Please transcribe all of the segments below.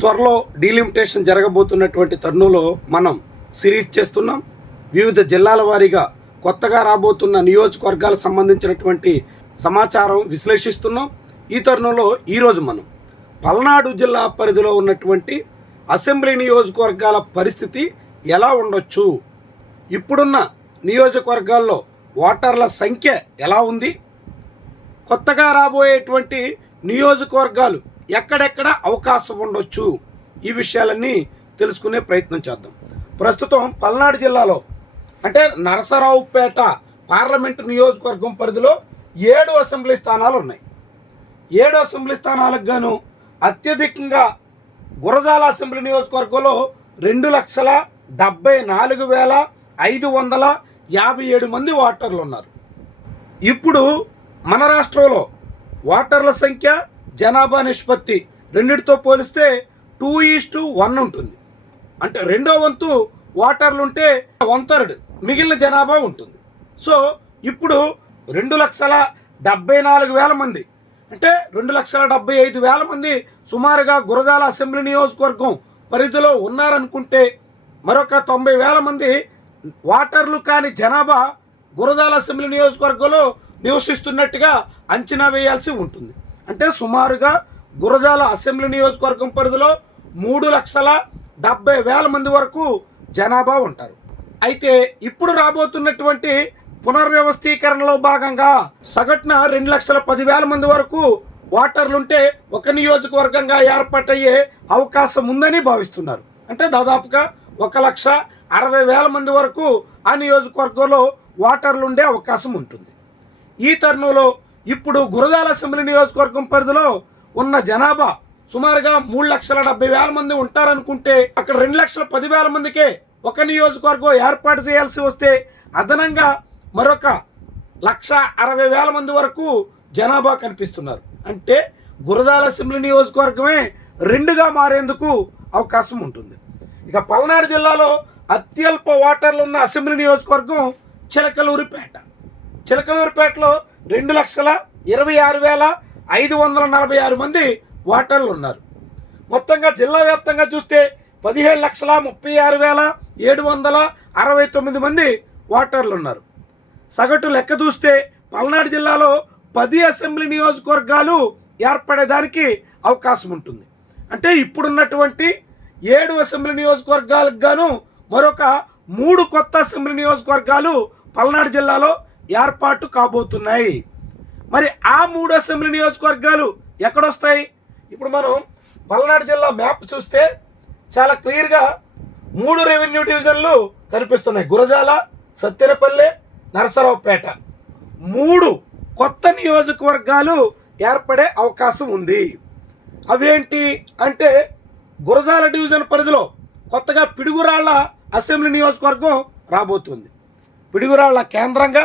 త్వరలో డీలిమిటేషన్ జరగబోతున్నటువంటి తరుణంలో మనం సిరీస్ చేస్తున్నాం. వివిధ జిల్లాల వారీగా కొత్తగా రాబోతున్న నియోజకవర్గాలకు సంబంధించినటువంటి సమాచారం విశ్లేషిస్తున్నాం. ఈ తరుణంలో ఈరోజు మనం పల్నాడు జిల్లా పరిధిలో ఉన్నటువంటి అసెంబ్లీ నియోజకవర్గాల పరిస్థితి ఎలా ఉండొచ్చు, ఇప్పుడున్న నియోజకవర్గాల్లో ఓటర్ల సంఖ్య ఎలా ఉంది, కొత్తగా రాబోయేటువంటి నియోజకవర్గాలు ఎక్కడెక్కడ అవకాశం ఉండొచ్చు, ఈ విషయాలన్నీ తెలుసుకునే ప్రయత్నం చేద్దాం. ప్రస్తుతం పల్నాడు జిల్లాలో అంటే నరసరావుపేట పార్లమెంటు నియోజకవర్గం పరిధిలో 7 అసెంబ్లీ స్థానాలు ఉన్నాయి. 7 అసెంబ్లీ స్థానాలకు గాను అత్యధికంగా గురజాల అసెంబ్లీ నియోజకవర్గంలో 2,74,557 మంది ఓటర్లు ఉన్నారు. ఇప్పుడు మన రాష్ట్రంలో ఓటర్ల సంఖ్య జనాభా నిష్పత్తి రెండిటితో పోలిస్తే 2:1 ఉంటుంది. అంటే రెండో వంతు ఓటర్లు ఉంటే 1/3 మిగిలిన జనాభా ఉంటుంది. సో ఇప్పుడు 2,74,000 మంది అంటే 2,75,000 మంది సుమారుగా గురజాల అసెంబ్లీ నియోజకవర్గం పరిధిలో ఉన్నారనుకుంటే మరొక 90,000 మంది ఓటర్లు కాని జనాభా గురజాల అసెంబ్లీ నియోజకవర్గంలో నివసిస్తున్నట్టుగా అంచనా వేయాల్సి ఉంటుంది. అంటే సుమారుగా గురజాల అసెంబ్లీ నియోజకవర్గం పరిధిలో 3,70,000 మంది వరకు జనాభా ఉంటారు. అయితే ఇప్పుడు రాబోతున్నటువంటి పునర్వ్యవస్థీకరణలో భాగంగా సగటున 2,10,000 మంది వరకు ఓటర్లుంటే ఒక నియోజకవర్గంగా ఏర్పాటయ్యే అవకాశం ఉందని భావిస్తున్నారు. అంటే దాదాపుగా 1,60,000 మంది వరకు ఆ నియోజకవర్గంలో ఓటర్లు ఉండే అవకాశం ఉంటుంది. ఈ తరుణంలో ఇప్పుడు గురజాల అసెంబ్లీ నియోజకవర్గం పరిధిలో ఉన్న జనాభా సుమారుగా 3,70,000 మంది ఉంటారనుకుంటే అక్కడ 2,10,000 మందికే ఒక నియోజకవర్గం ఏర్పాటు చేయాల్సి వస్తే అదనంగా మరొక 1,60,000 మంది వరకు జనాభా కనిపిస్తున్నారు. అంటే గురజాల అసెంబ్లీ నియోజకవర్గమే 2గా మారేందుకు అవకాశం ఉంటుంది. ఇక పల్నాడు జిల్లాలో అత్యల్ప ఓటర్లు ఉన్న అసెంబ్లీ నియోజకవర్గం చిలకలూరిపేట. చిలకలూరిపేటలో 2,26,546 మంది ఓటర్లు ఉన్నారు. మొత్తంగా జిల్లా వ్యాప్తంగా చూస్తే 17,36,769 మంది ఓటర్లు ఉన్నారు. సగటు లెక్క చూస్తే పల్నాడు జిల్లాలో 10 అసెంబ్లీ నియోజకవర్గాలు ఏర్పడేదానికి అవకాశం ఉంటుంది. అంటే ఇప్పుడున్నటువంటి 7 అసెంబ్లీ నియోజకవర్గాలకు గాను మరొక 3 కొత్త అసెంబ్లీ నియోజకవర్గాలు పల్నాడు జిల్లాలో ఏర్పాటు కాబోతున్నాయి. మరి ఆ 3 అసెంబ్లీ నియోజకవర్గాలు ఎక్కడొస్తాయి? ఇప్పుడు మనం పల్నాడు జిల్లా మ్యాప్ చూస్తే చాలా క్లియర్గా 3 రెవెన్యూ డివిజన్లు కనిపిస్తున్నాయి. గురజాల, సత్తెనపల్లి, నరసరావుపేట 3 కొత్త నియోజకవర్గాలు ఏర్పడే అవకాశం ఉంది. అవేంటి అంటే గురజాల డివిజన్ పరిధిలో కొత్తగా పిడుగురాళ్ల అసెంబ్లీ నియోజకవర్గం రాబోతుంది. పిడుగురాళ్ల కేంద్రంగా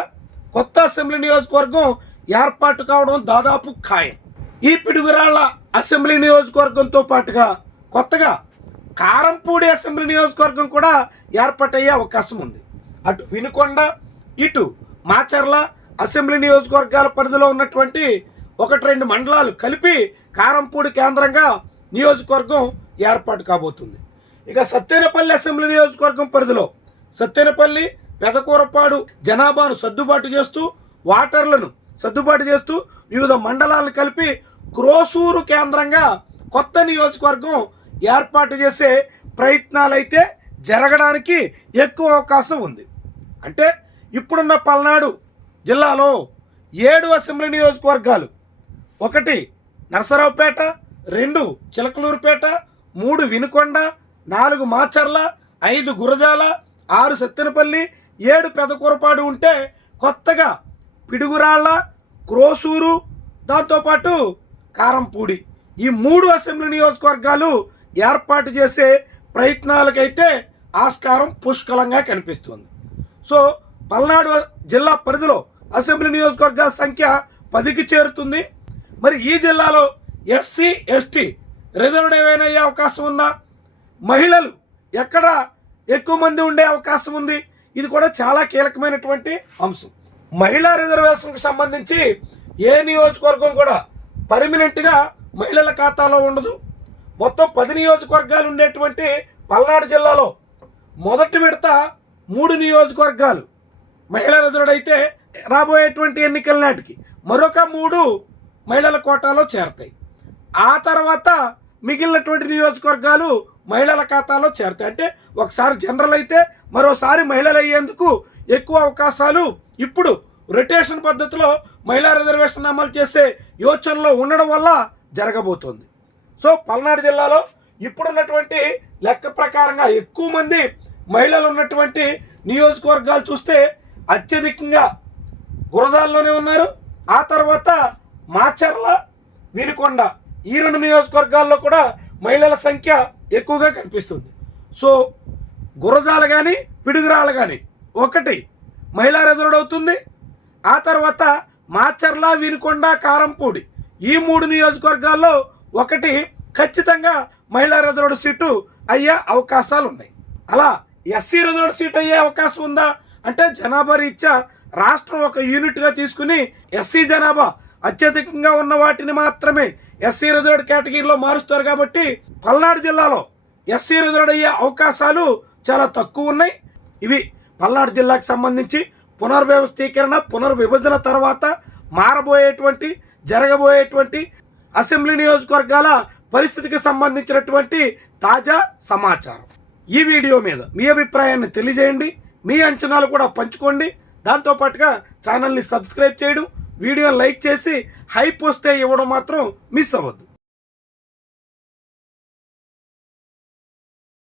కొత్త అసెంబ్లీ నియోజకవర్గం ఏర్పాటు కావడం దాదాపు ఖాయం. ఈ పిడుగురాళ్ల అసెంబ్లీ నియోజకవర్గంతో పాటుగా కొత్తగా కారంపూడి అసెంబ్లీ నియోజకవర్గం కూడా ఏర్పాటయ్యే అవకాశం ఉంది. అటు వినుకొండ, ఇటు మాచర్ల అసెంబ్లీ నియోజకవర్గాల పరిధిలో ఉన్నటువంటి 1-2 మండలాలు కలిపి కారంపూడి కేంద్రంగా నియోజకవర్గం ఏర్పాటు కాబోతుంది. ఇక సత్తెనపల్లి అసెంబ్లీ నియోజకవర్గం పరిధిలో సత్తెనపల్లి, పెదకూరపాడు జనాభాను సర్దుబాటు చేస్తూ ఓటర్లను సర్దుబాటు చేస్తూ వివిధ మండలాలను కలిపి క్రోసూరు కేంద్రంగా కొత్త నియోజకవర్గం ఏర్పాటు చేసే ప్రయత్నాలైతే జరగడానికి ఎక్కువ అవకాశం ఉంది. అంటే ఇప్పుడున్న పల్నాడు జిల్లాలో 7 అసెంబ్లీ నియోజకవర్గాలు, 1 నరసరావుపేట, 2 చిలకలూరుపేట, 3 వినుకొండ, 4 మాచర్ల, 5 గురజాల, 6 సత్తెనపల్లి, 7 పెదకూరపాడు ఉంటే కొత్తగా పిడుగురాళ్ల, క్రోసూరు, దాంతోపాటు కారంపూడి ఈ 3 అసెంబ్లీ నియోజకవర్గాలు ఏర్పాటు చేసే ప్రయత్నాలకైతే ఆస్కారం పుష్కలంగా కనిపిస్తుంది. సో పల్నాడు జిల్లా పరిధిలో అసెంబ్లీ నియోజకవర్గాల సంఖ్య 10కి చేరుతుంది. మరి ఈ జిల్లాలో ఎస్సీ, ఎస్టీ రిజర్వ్డ్ ఏమైనా అయ్యే అవకాశం ఉందా? మహిళలు ఎక్కడ ఎక్కువ మంది ఉండే అవకాశం ఉంది? ఇది కూడా చాలా కీలకమైనటువంటి అంశం. మహిళా రిజర్వేషన్కి సంబంధించి ఏ నియోజకవర్గం కూడా పర్మనెంట్గా మహిళల ఖాతాలో ఉండదు. మొత్తం 10 నియోజకవర్గాలు ఉండేటువంటి పల్నాడు జిల్లాలో మొదటి విడత 3 నియోజకవర్గాలు మహిళా రిజర్వ్డ్ అయితే రాబోయేటువంటి ఎన్నికల నాటికి మరొక 3 మహిళల కోటాలో చేరతాయి. ఆ తర్వాత మిగిలినటువంటి నియోజకవర్గాలు మహిళల ఖాతాలో చేరతాయి. అంటే ఒకసారి జనరల్ అయితే మరోసారి మహిళలు అయ్యేందుకు ఎక్కువ అవకాశాలు ఇప్పుడు రొటేషన్ పద్ధతిలో మహిళా రిజర్వేషన్ అమలు చేసే యోచనలో ఉండడం వల్ల జరగబోతోంది. సో పల్నాడు జిల్లాలో ఇప్పుడున్నటువంటి లెక్క ప్రకారంగా ఎక్కువ మంది మహిళలు ఉన్నటువంటి నియోజకవర్గాలు చూస్తే అత్యధికంగా గురజాల్లోనే ఉన్నారు. ఆ తర్వాత మాచర్ల, వినుకొండ ఈ 2 నియోజకవర్గాల్లో కూడా మహిళల సంఖ్య ఎక్కువగా కనిపిస్తుంది. సో గురజాల కానీ పిడుగురాళ్ళ కానీ ఒకటి మహిళా రిజర్వ్డ్ అవుతుంది. ఆ తర్వాత మాచర్ల, వినుకొండ, కారంపూడి ఈ 3 నియోజకవర్గాల్లో ఒకటి ఖచ్చితంగా మహిళా రిజర్వ్డ్ సీటు అయ్యే అవకాశాలు ఉన్నాయి. అలా ఎస్సీ రిజర్వ్డ్ సీట్ అయ్యే అవకాశం ఉందా అంటే జనాభా రీత్యా రాష్ట్రం ఒక యూనిట్గా తీసుకుని ఎస్సీ జనాభా అత్యధికంగా ఉన్న వాటిని మాత్రమే ఎస్సీ రిజర్వ్డ్ కేటగిరీలో మారుస్తారు. కాబట్టి పల్నాడు జిల్లాలో ఎస్సీ రిజర్వ్డ్ అయ్యే అవకాశాలు చాలా తక్కువ ఉన్నాయి. ఇవి పల్నాడు జిల్లాకు సంబంధించి పునర్వ్యవస్థీకరణ, పునర్విభజన తర్వాత మారబోయేటువంటి, జరగబోయేటువంటి అసెంబ్లీ నియోజకవర్గాల పరిస్థితికి సంబంధించినటువంటి తాజా సమాచారం. ఈ వీడియో మీద మీ అభిప్రాయాన్ని తెలియజేయండి, మీ అంచనాలు కూడా పంచుకోండి. దాంతోపాటుగా ఛానల్ని సబ్స్క్రైబ్ చేయడం, వీడియోని లైక్ చేసి హైప్ వస్తే ఇవ్వడం మాత్రం మిస్ అవ్వద్దు.